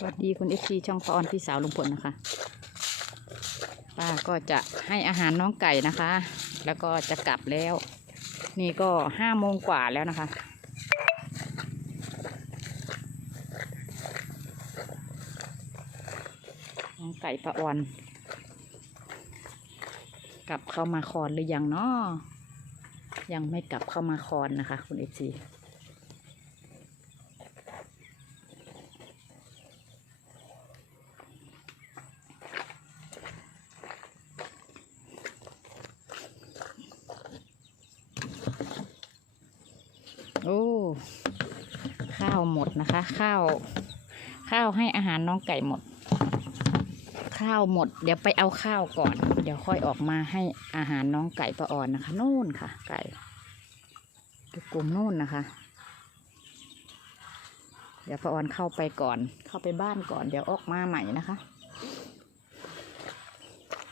สวัสดีคุณเอฟซีช่องปาออนพี่สาวลุงพลนะคะป้าก็จะให้อาหารน้องไก่นะคะ แล้วก็จะกลับแล้ว นี่ก็ห้าโมงกว่าแล้วนะคะ น้องไก่ปาออน กลับเข้ามาคอนหรือยังเนาะยังไม่กลับเข้ามาคอนนะคะ คุณเอฟซี โอ้ข้าวหมดนะคะ ข้าว ข้าวให้อาหารน้องไก่หมด ข้าวหมด เดี๋ยวไปเอาข้าวก่อน เดี๋ยวค่อยออกมาให้อาหารน้องไก่ปะอ่อนนะคะนู่นค่ะ ไก่กลุ่มนู่นนะคะ เดี๋ยวปะอ่อนเข้าไปก่อน เข้าไปบ้านก่อน เดี๋ยวออกมาใหม่นะคะ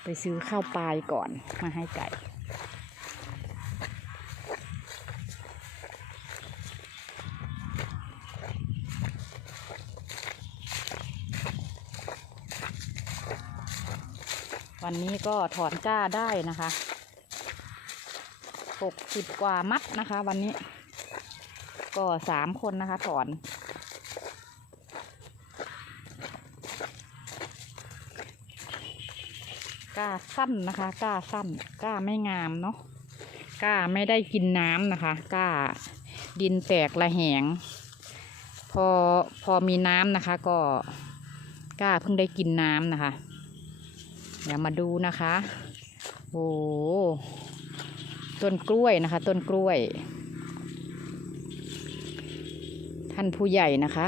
ไปซื้อข้าวปลายก่อนมาให้ไก่ วันนี้ก็ถอนกล้าได้นะคะหกสิบกว่ามัดนะคะ วันนี้ ก็สามคนนะคะถอนกล้าสั้นนะคะกล้าสั้นกล้าไม่งามเนาะกล้าไม่ได้กินน้ำนะคะกล้าดินแตกระแหง พอพอมีน้ำนะคะ ก็กล้าเพิ่งได้กินน้ำนะคะ เดี๋ยวมาดูนะคะ โอ้ต้นกล้วยนะคะ ต้นกล้วย ท่านผู้ใหญ่นะคะ